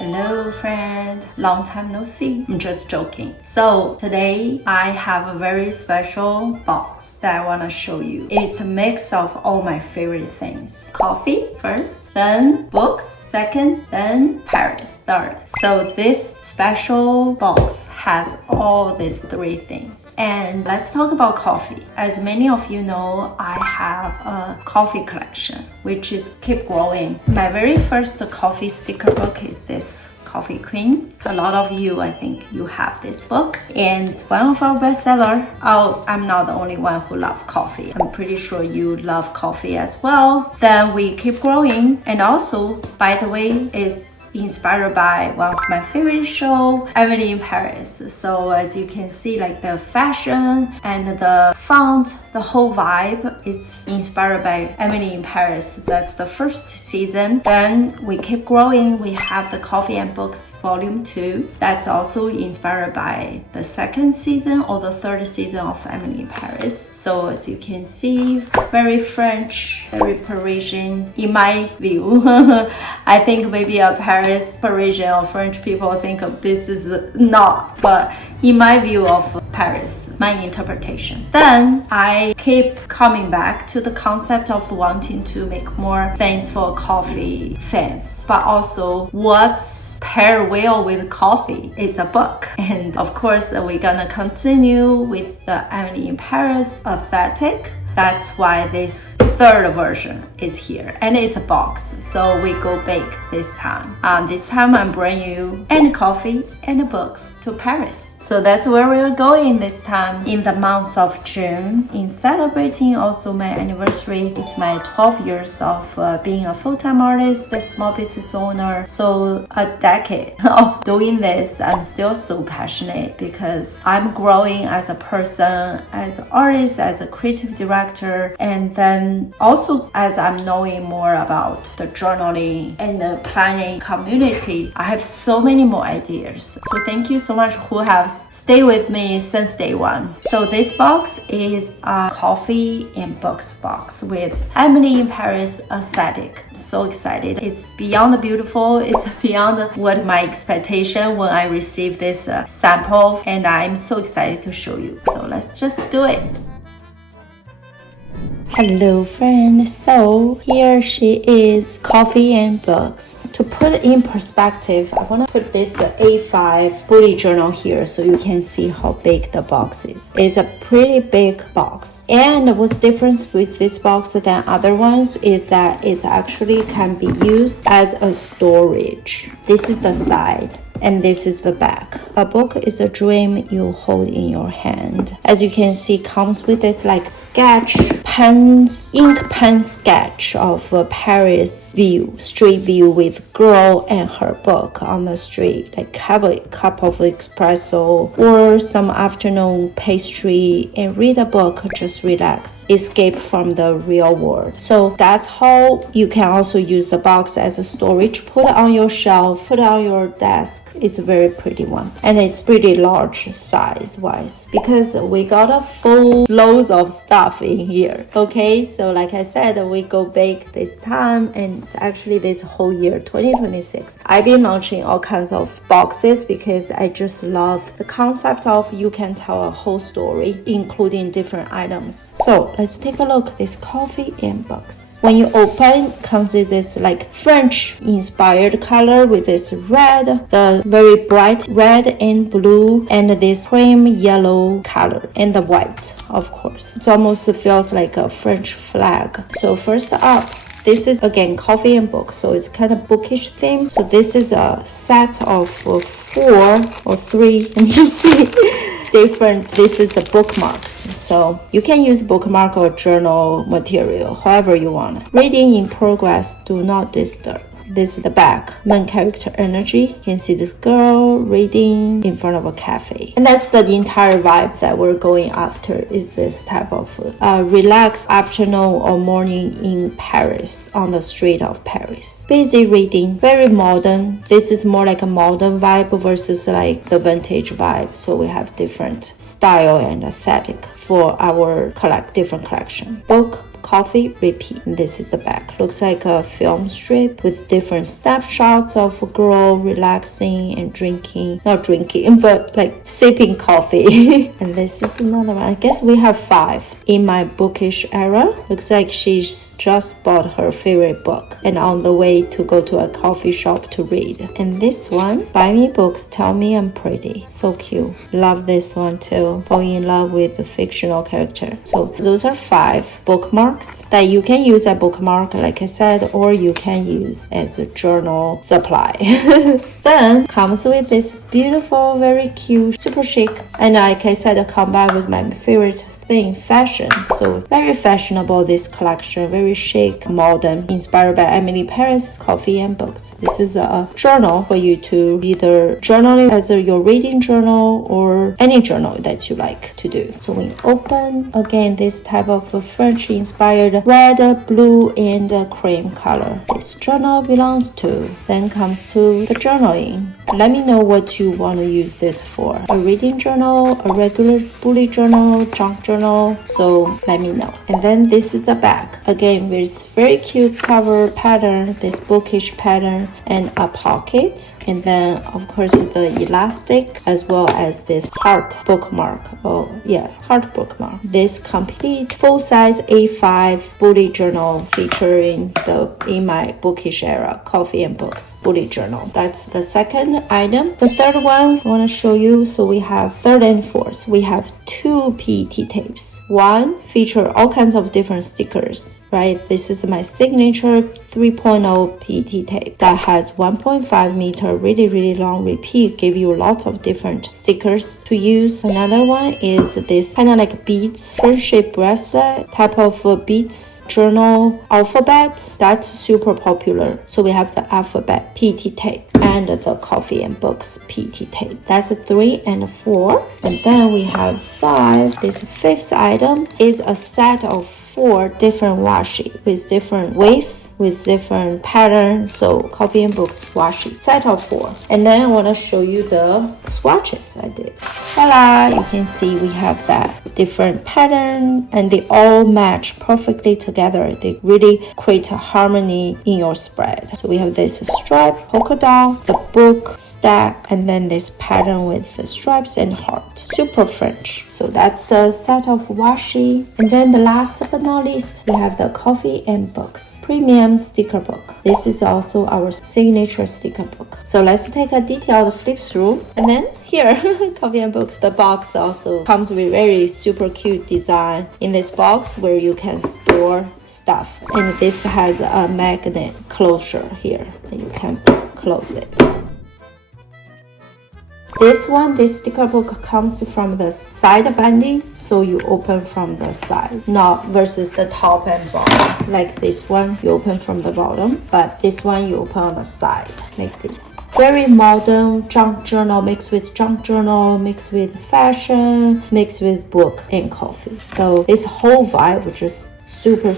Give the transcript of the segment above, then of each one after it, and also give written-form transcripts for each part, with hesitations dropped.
Hello friend, long time no see. I'm just joking. So today I have a very special box that I want to show you. It's a mix of all my favorite things. Coffee first, then books second, then Paris third. So this special box has all these three things. And let's talk about coffee. As many of you know, I have a coffee collection, which is keep growing. My very first coffee sticker book is this Coffee Queen. A lot of you, I think you have this book, and it's one of our bestseller. Oh, I'm not the only one who love coffee. I'm pretty sure you love coffee as well. Then we keep growing, and also, by the way, it's inspired by one of my favorite show, Emily in Paris. So as you can see, like the fashion and the font, the whole vibe, it's inspired by Emily in Paris. That's the first season. Then we keep growing. We have the Coffee and Books Volume 2. That's also inspired by the second season or the third season of Emily in Paris. So as you can see, very French, very Parisian in my view. I think maybe a Paris, Parisian or French people think of this is not, but in my view of Paris, my interpretation. Then I keep coming back to the concept of wanting to make more things for coffee fans, but also what's pair well with coffee. It's a book. And of course, we're gonna continue with the Emily in Paris aesthetic. That's why this third version is here, and it's a box, so we go big this time. This time I'm bringing you and coffee and books to Paris. So that's where we're going this time in the month of June. In celebrating also my anniversary, it's my 12 years of being a full-time artist, a small business owner. So a decade of doing this, I'm still so passionate because I'm growing as a person, as an artist, as a creative director, and then also as I'm knowing more about the journaling and the planning community, I have so many more ideas. So thank you so much who have stayed with me since day one. So this box is a coffee and books box with Emily in Paris aesthetic. So excited. It's beyond beautiful. It's beyond what my expectation when I received this sample, and I'm so excited to show you. So let's just do it. Hello friend, so here she is, Coffee and Books. To put it in perspective, I want to put this A5 bullet journal here so you can see how big the box is. It's a pretty big box, and what's different with this box than other ones is that it actually can be used as a storage. This is the side and this is the back. A book is a dream you hold in your hand. As you can see, comes with this like sketch pens, ink pen sketch of a Paris view, street view with girl and her book on the street, like have a cup of espresso or some afternoon pastry and read a book, just relax, escape from the real world. So that's how you can also use the box as a storage. Put it on your shelf, put it on your desk. It's a very pretty one, and it's pretty large size wise because we got a full loads of stuff in here. Okay, so like I said, we go big this time, and actually this whole year 2026 I've been launching all kinds of boxes because I just love the concept of you can tell a whole story including different items. So let's take a look at this Coffee and Books. When you open, comes with this like French inspired color with this red, the very bright red and blue, and this cream yellow color, and the white, of course. It almost feels like a French flag. So first up, this is again Coffee and Books, so it's kind of bookish theme. So this is a set of 4 or 3, let me just see, different, this is a bookmarks. So you can use bookmark or journal material, however you want. Reading in progress, do not disturb. This is the back, main character energy. You can see this girl reading in front of a cafe. And that's the entire vibe that we're going after, is this type of relaxed afternoon or morning in Paris, on the street of Paris. Busy reading, very modern. This is more like a modern vibe versus like the vintage vibe. So we have different style and aesthetic for our different collection. Book coffee, repeat. And this is the back. Looks like a film strip with different snapshots of a girl relaxing and drinking, not drinking, but like sipping coffee. And this is another one. I guess we have 5. In my bookish era, looks like she's just bought her favorite book and on the way to go to a coffee shop to read. And this one, buy me books, tell me I'm pretty. So cute. Love this one too. Fall in love with the fictional character. So those are 5 bookmarks that you can use as bookmark, like I said, or you can use as a journal supply. Then comes with this beautiful, very cute, super chic, and like I said, combined with my favorite thing, fashion. So very fashionable, this collection, very chic, modern, inspired by Emily Paris, coffee and books. This is a journal for you to either journal it as your reading journal or any journal that you like to do. So we open again this type of French inspired red, blue and cream color. This journal belongs to. Then comes to the journaling. Let me know what you want to use this for. A reading journal, a regular bullet journal, junk journal. So let me know. And then this is the back. Again, with very cute cover pattern, this bookish pattern and a pocket. And then of course the elastic as well as this heart bookmark. Oh yeah, heart bookmark. This complete full-size A5 bullet journal featuring the in my bookish era coffee and books bullet journal. That's the second item. The third one I want to show you. So we have third and fourth. We have 2 PET tapes. One feature all kinds of different stickers, right? This is my signature 3.0 PET tape that has 1.5 meter really long repeat, give you lots of different stickers to use. Another one is this kind of like beads friendship bracelet type of beads journal alphabet. That's super popular. So we have the alphabet PET tape and the coffee and books PET tape. That's 3 and 4. And then we have 5. This 5th item is a set of 4 different washi with different width, with different patterns. So coffee and books washi set of 4. And then I want to show you the swatches I did. Voila, you can see we have that different pattern and they all match perfectly together. They really create a harmony in your spread. So we have this stripe, polka dot, the book stack, and then this pattern with the stripes and heart. Super French. So that's the set of washi. And then the last but not least, we have the coffee and books premium sticker book. This is also our signature sticker book. So let's take a detailed flip through. And then here, coffee and books, the box also comes with very super cute design in this box where you can store stuff. And this has a magnet closure here. And you can close it. This sticker book comes from the side binding, so you open from the side, not versus the top and bottom. Like this one, you open from the bottom, but this one you open on the side, like this. Very modern junk journal mixed with junk journal, mixed with fashion, mixed with book and coffee. So this whole vibe just super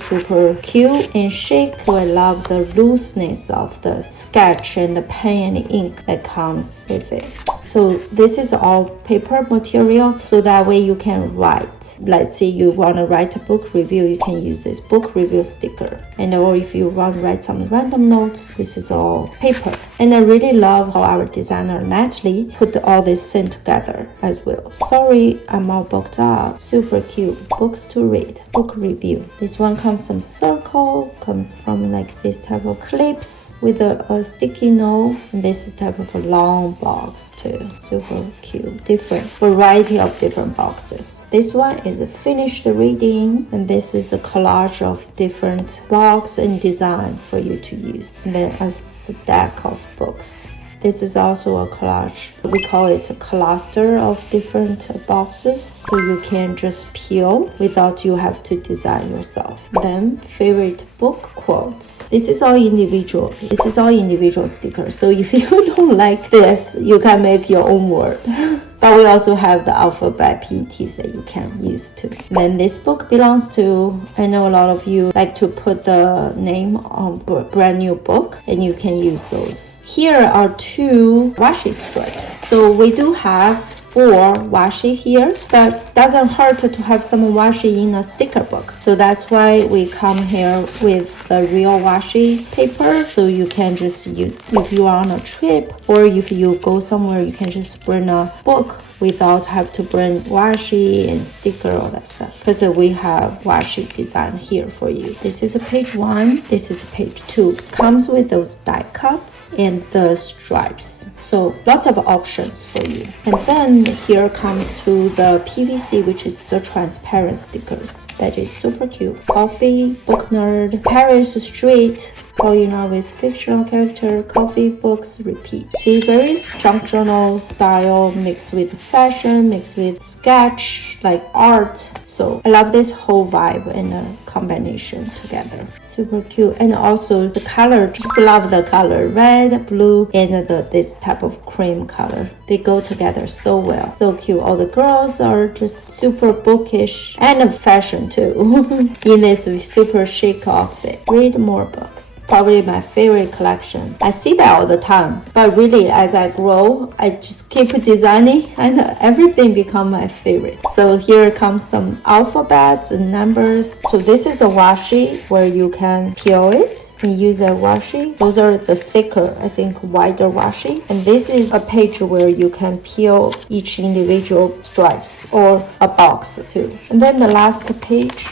cute and chic. So I love the looseness of the sketch and the pen and ink that comes with it. So this is all paper material, so that way you can write. Let's say you want to write a book review, you can use this book review sticker. And or if you want to write some random notes, this is all paper. And I really love how our designer Natalie put all this in together as well. Sorry, I'm all booked up. Super cute. Books to read. Book review. This one comes from circle, comes from like this type of clips with a sticky note, and this type of a long box too. Super cute. Different variety of different boxes. This one is a finished reading, and this is a collage of different box and design for you to use. And then a stack of books. This is also a collage. We call it a cluster of different boxes, so you can just peel without you have to design yourself. Then favorite book quotes. This is all individual. This is all individual stickers. So if you don't like this, you can make your own word. But we also have the alphabet PETs that you can use too. Then this book belongs to, I know a lot of you like to put the name on a brand new book, and you can use those. Here are 2 washi strips. So we do have 4 washi here, but doesn't hurt to have some washi in a sticker book. So that's why we come here with the real washi paper, so you can just use if you are on a trip or if you go somewhere, you can just bring a book without have to bring washi and sticker, all that stuff, because we have washi design here for you. This is page 1, this is page 2. Comes with those die cuts and the stripes, so lots of options for you. And then here comes to the PVC, which is the transparent stickers. That is super cute. Coffee, book nerd, Paris Street, fall in love with fictional character, coffee, books, repeat. See, very junk journal style mixed with fashion, mixed with sketch, like art. So I love this whole vibe and the combination together. Super cute. And also the color, just love the color. Red, blue, and this type of cream color. They go together so well. So cute. All the girls are just super bookish and fashion too in this super chic outfit. Read more books. Probably my favorite collection. I see that all the time, but really as I grow, I just keep designing and everything become my favorite. So here comes some alphabets and numbers. So this is a washi where you can peel it and use a washi. Those are the thicker, I think, wider washi. And this is a page where you can peel each individual stripes or a box too. And then the last page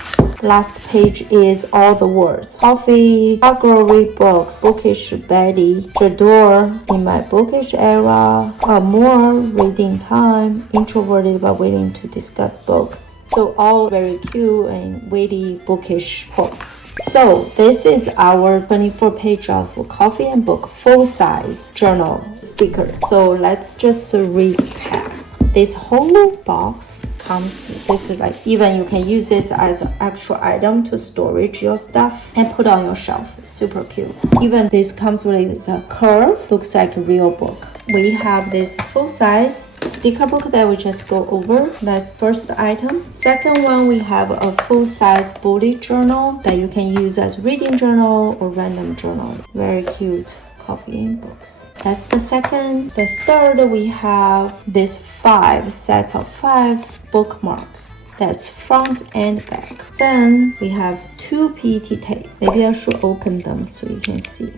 is all the words. Coffee, hot girl read books, bookish Betty, J'adore, in my bookish era, more reading time, introverted but willing to discuss books. So all very cute and witty bookish quotes. So this is our 24 page of coffee and book full size journal sticker. So let's just recap. This whole box comes, this is like, even you can use this as an extra item to storage your stuff and put on your shelf. It's super cute. Even this comes with a curve, looks like a real book. We have this full size sticker book that we just go over. That's first item. Second one, we have a full size bullet journal that you can use as reading journal or random journal. Very cute. Coffee and books. That's the second. The third, we have this 5 sets of 5 bookmarks. That's front and back. Then we have 2 PET tape. Maybe I should open them so you can see.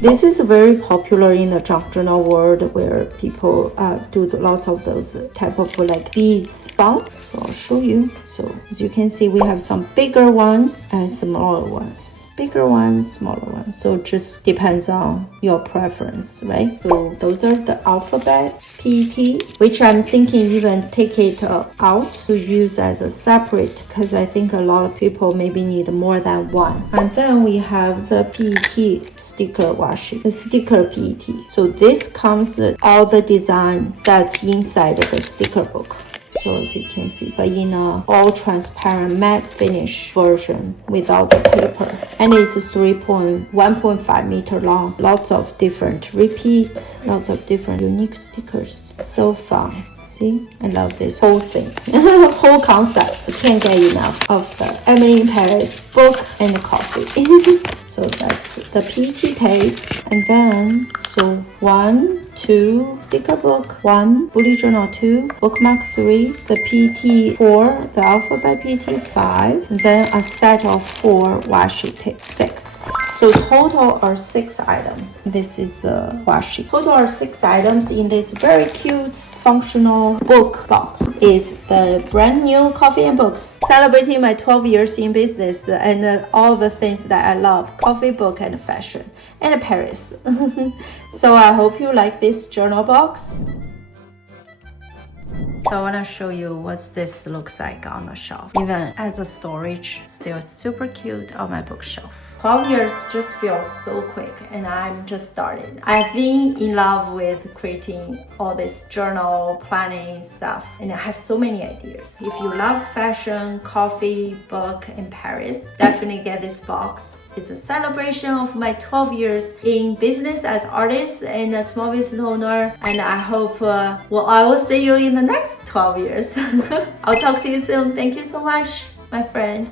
This is very popular in the junk journal world where people do lots of those type of like beads font. So I'll show you. So as you can see, we have some bigger ones and smaller ones. Bigger ones, smaller ones. So it just depends on your preference, right? So those are the alphabet PET, which I'm thinking even take it out to use as a separate, because I think a lot of people maybe need more than one. And then we have the PET sticker washi, the sticker PET. So this comes with all the design that's inside of the sticker book. So as you can see, but in a all transparent matte finish version without the paper. And it's 1.5 meter long. Lots of different repeats, lots of different unique stickers. So fun. See, I love this whole thing, whole concept. Can't get enough of the Emily in Paris book and the coffee. So that's the PET tape. And then, so 1, 2, sticker book 1, bullet journal 2, bookmark 3, the PET 4, the alphabet PET 5, and then a set of 4 washi tape 6. So total are 6 items. This is the washi. Total are 6 items in this very cute functional book box. Is the brand new coffee and books. Celebrating my 12 years in business and all the things that I love. Coffee, book, and fashion. And Paris. So I hope you like this journal box. So I want to show you what this looks like on the shelf. Even as a storage, still super cute on my bookshelf. 12 years just feels so quick and I'm just started. I've been in love with creating all this journal planning stuff and I have so many ideas. If you love fashion, coffee, book, and Paris, definitely get this box. It's a celebration of my 12 years in business as artist and a small business owner, and I hope I will see you in the next 12 years. I'll talk to you soon. Thank you so much, my friend.